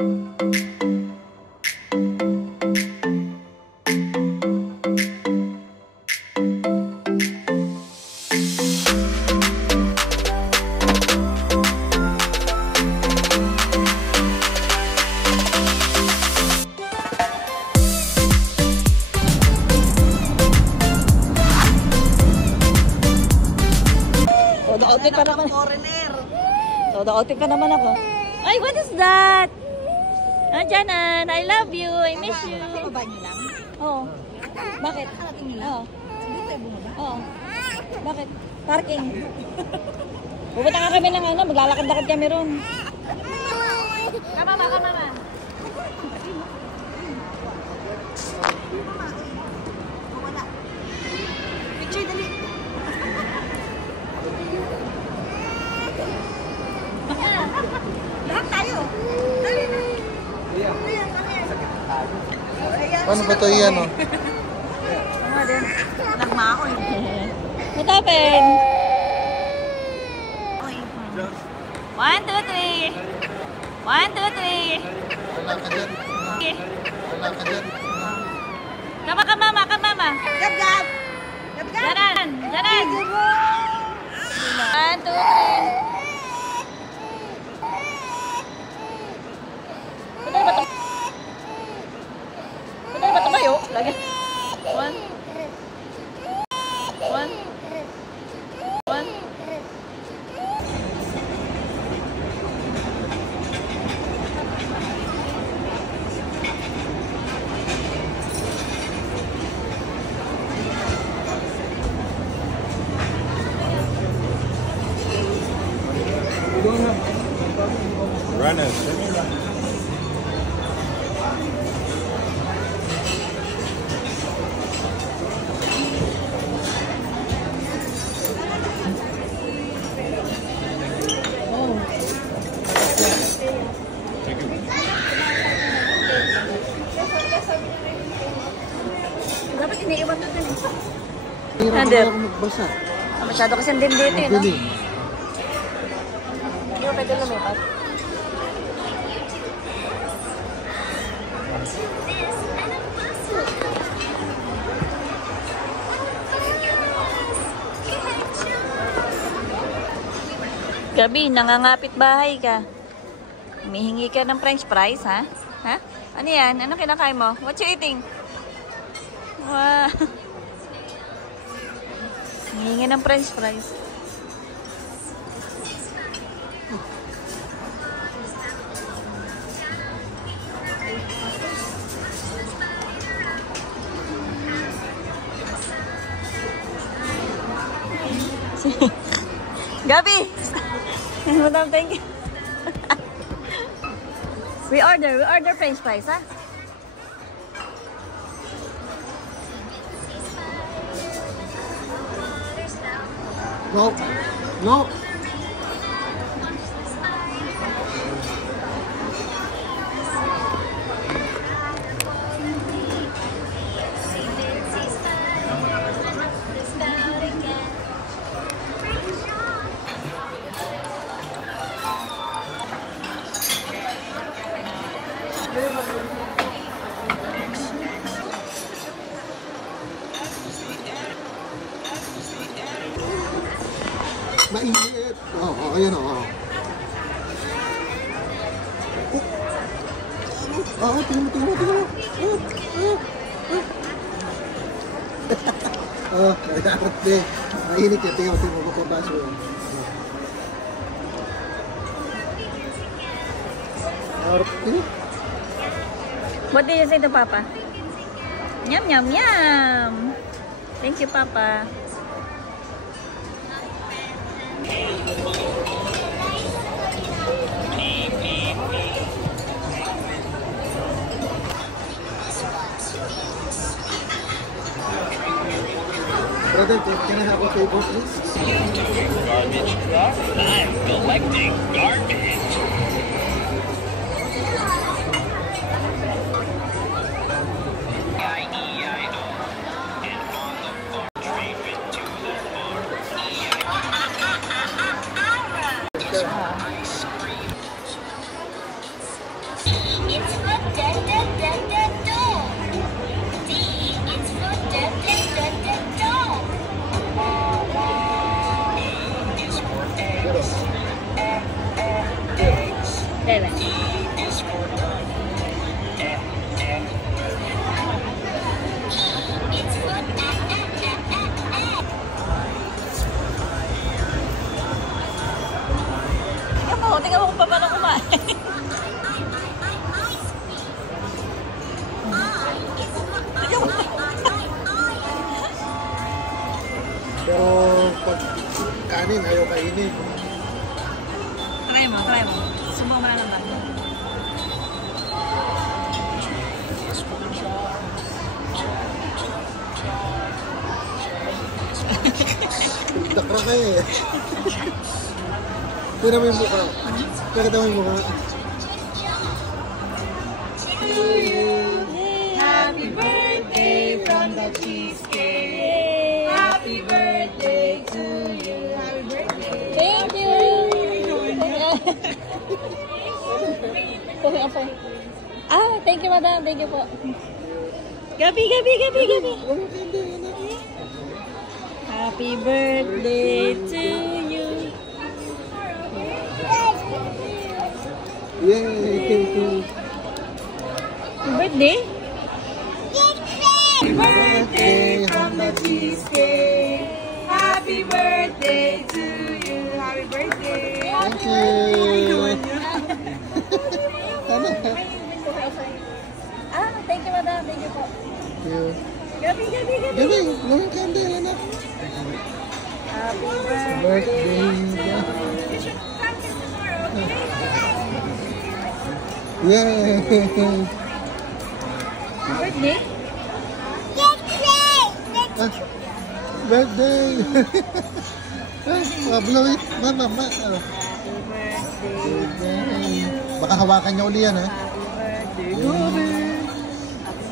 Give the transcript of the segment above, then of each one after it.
Outfit pa naman. Outfit pa naman ako. Ay, what is that? Ah, Janan, I love you. I miss you. Baba niyo lang? Oo. Bakit? Nakarating niyo lang? Oo. Hindi tayo bumaba? Oo. Bakit? Parking. Pupunta nga kami ng ano, maglalakad-lakad kami ron. Kamama, kamama. Wala. Picture, dali. Lahat tayo. Dali na. Paano ba ito yan, oh? Ano din? Nagma ako eh. What happened? Oy. 1, 2, 3. 1, 2, 3. Wala ka dyan. Wala ka dyan. Kama, kamama, kamama. Gab, gab. Gab, gab. Janan, Janan. 1, 2, 3. Pwede ba ito? Pwede ba tumayo? Lagi. 1. 1. 1. Runners. Dapat iniiwan natin eh. Hirap Under. ako magbasa. Masyado kasi din dito eh, no? Galing. Hindi mo pwede lumipat. Gabi, nangangapit bahay ka. Humihingi ka ng french fries, ha? Ha? Ano yan? Ano kinakain mo? What you eating? Wow. Humihingi ng french fries. Gabi! Madam, thank you. We order french fries, ha? No. No. Mainit. Oo, ayan o. Oo, tingnan mo. Oo, nagkakarte. Mainit yan. Tingnan mo, magpapaso. What did you say to Papa? Yum, yum, yum. Thank you, Papa. Brother, can I have a favor, please? Garbage truck? I'm collecting garbage. E-I-E-I-O. And on the bar, trade it to the bar. E-I-E-I-O. it's for da da da da dog. D is for da da da da dog. E is for eggs. Debe. E is for dog. It's for Tingnan mo kung paano kumain. Pero pag kanin, ayaw kainin. Try mo, try mo. Subukan mo na naman. Dakra ka eh. Tignan mo yung mukha. Nakita mo yung mukha. Happy birthday from the cheesecake. Happy birthday to you. Happy birthday. Thank you! Okay, okay. Ah, thank you, madam. Thank you po. Gabi, gabi, gabi, gabi. Happy birthday to you. Yay! Happy birthday? Happy birthday from the cheesecake. Happy birthday to you. Happy birthday. Thank you! Ah, thank you, madam. Thank you po. Thank you. Gabi, gabi, gabi. Gabi, gawin candle, anak. Happy Birthday. Yay! birthday? Ah, birthday! Ah, blow it. Mama, ma. Oh. Birthday. Baka hawakan niya uli yan, ha? Happy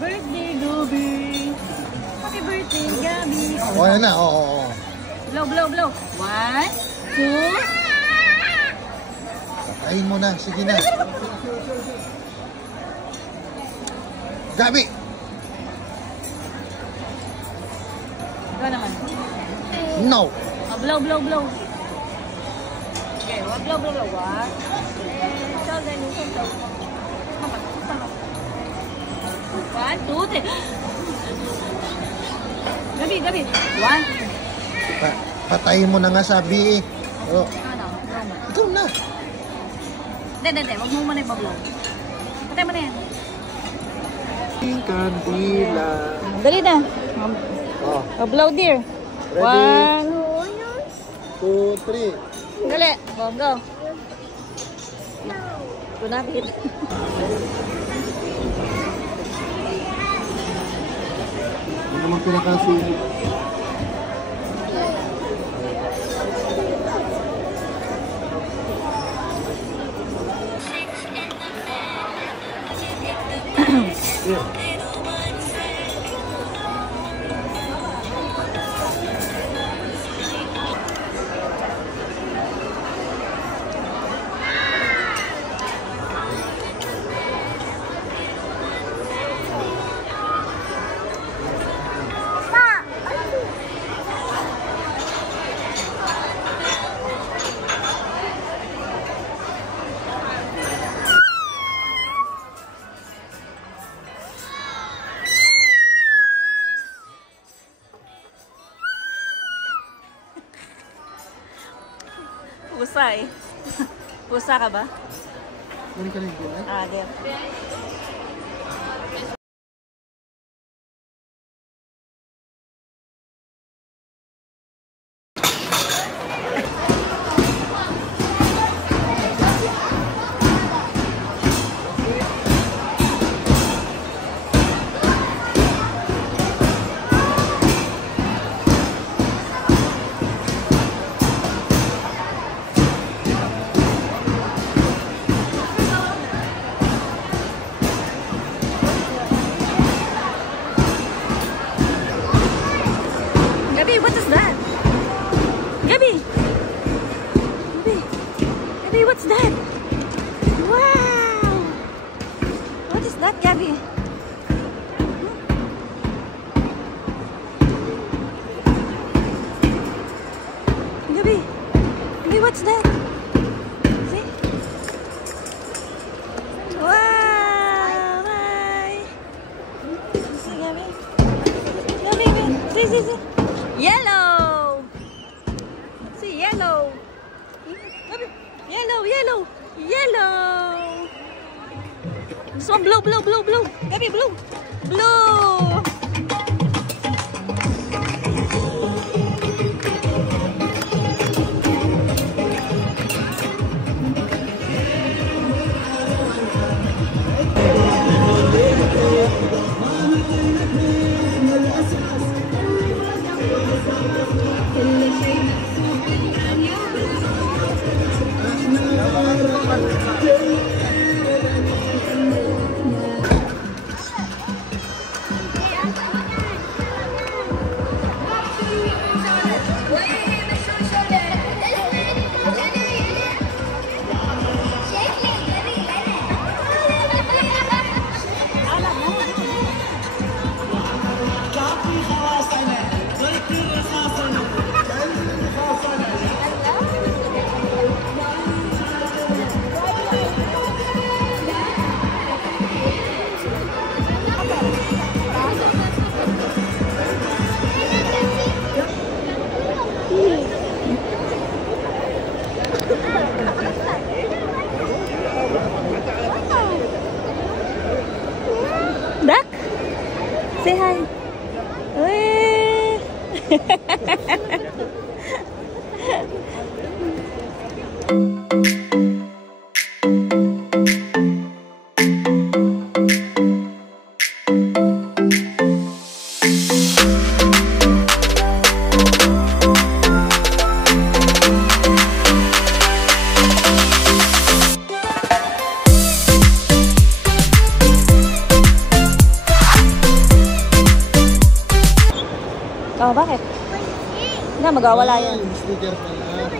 birthday, Gobi. Happy birthday, Gabi. O, yan na. Oo. Blow, blow, blow. 1, 2. Patayin mo na. Sige na. Gabi! Ikaw naman. No! Oh, blow, blow, blow. Okay, blow, blow, blow. 1. Ikaw, ganyan, ikaw. 1, 2, 3. Gabi, Gabi. 1. Patayin mo na nga sabi eh. Oh, Ano? Blow mo. ikaw na. Hindi. Huwag mo muna ipablow. Patay mo na yan. Kandila. Dali na. Oh, Blow, dear. Ready? 1. 2, 3. Dali. Go. Kunapit. Ano naman pinakasili? Pusa eh. Pusa ka ba? Ano ka rin gulay? Ah, there. that, Gabby? Gabby, Gabby, what's that? See? Wow! Hi! See, Gabby? Gabby, see. Yellow! See, yellow! Gabby, yellow! This one, blue. Gabby, blue. Duck? Say hi. Oh, bakit? Hindi, magawala yan. Yung sticker pala.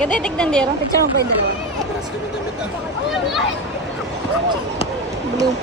Ganda tignan dito. Picture mo pa yung dalawa. Blue.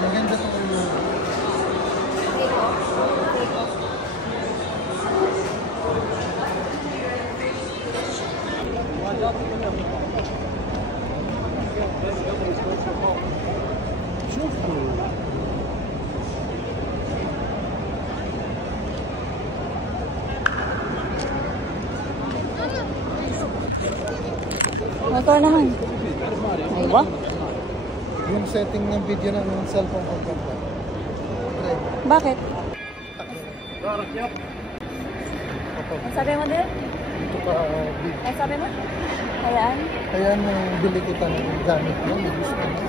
Maganda sa ulo. Ito naman. Ay, ba? Yung setting ng video ng cellphone ko ganda. Bakit? Ang sabi mo din? Ito pa big. Ang sabi mo? Ayan. Kaya nung bili kita ng gamit mo, may gusto mo.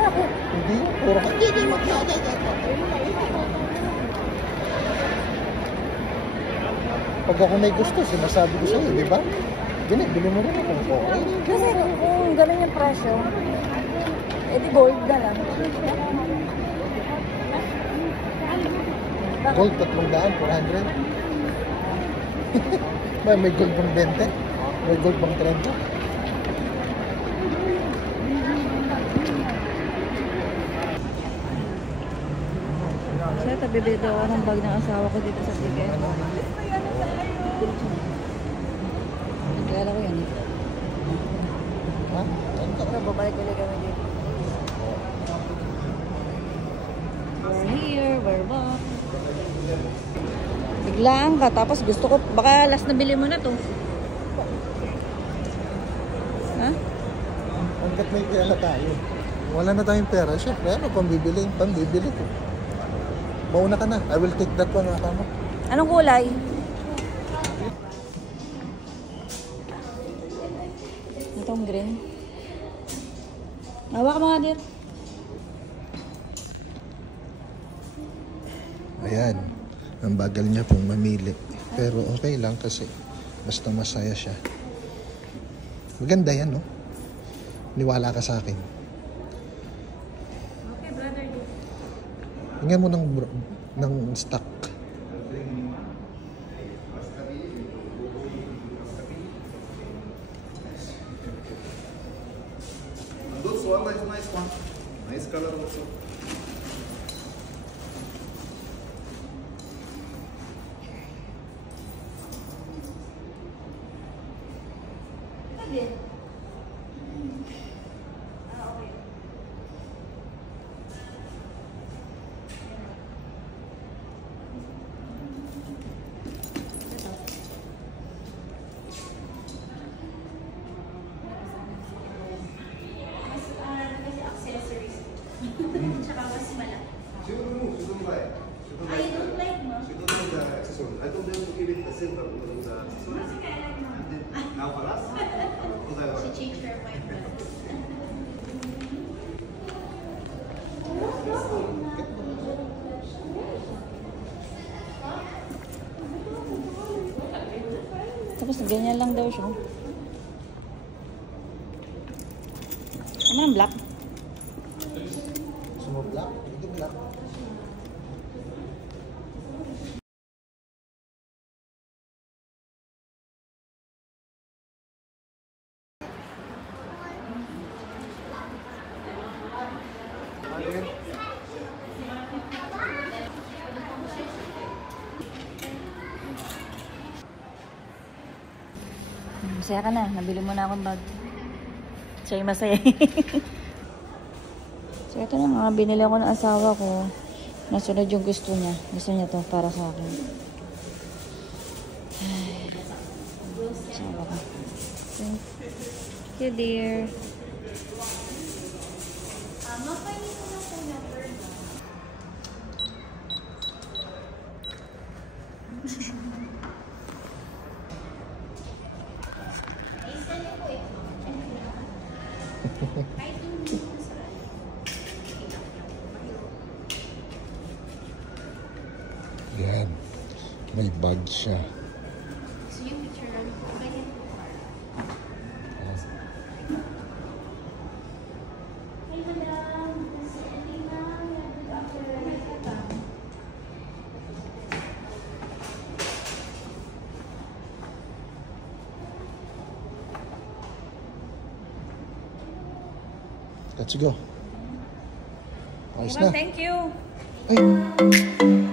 Bakit? Hindi, puro ka. Hindi mo pag ako may gusto, sinasabi ko sa'yo, di ba? Bili mo rin ako. Okay. Kasi kung ganun yung presyo, edi gold na lang. Gold, 300, 400. Ba, may gold pang 20? May gold pang 30? Sir, tabibili daw ako ng bag ng asawa ko dito sa ticket. Nagkala ko yun eh. Ha? Pero babalik ulit kami dito. We're here, we're back. Biglaan ka, tapos gusto ko, baka last na bili mo na to. Ha? Hanggat may pera tayo. Wala na tayong pera. Siyempre, ano pambibili? Pambibili ko. Mauna ka na. I will take that one. Mo. Anong kulay? Itong green. Hawa ka mga dir. Ayan. Ang bagal niya pong mamili. Pero okay lang kasi basta masaya siya. Maganda yan, no? Niwala ka sa akin. Okay, brother. Tingnan mo ng stock. Those one is nice one. Nice color also. She don't like. She don't like. She don't like the accessory. I told them to keep it the silver with the accessory. And then now for us, because I want. Change her mind. Tapos ganyan lang daw siya. Ano ang black? Gusto mo black? Ito black. Masaya ka na. Nabili mo na akong bag. Siya'y masaya. So, ito na mga binili ako ng asawa ko. Nasunod yung gusto niya. Gusto niya to para sa akin. Asawa ko. Thank you, dear. Yan. May bag siya. So yung picture lang, ganyan po. Hi, madam. Kasi Elena, good afternoon. Let's go. Ayos Well, na. thank you. Ay!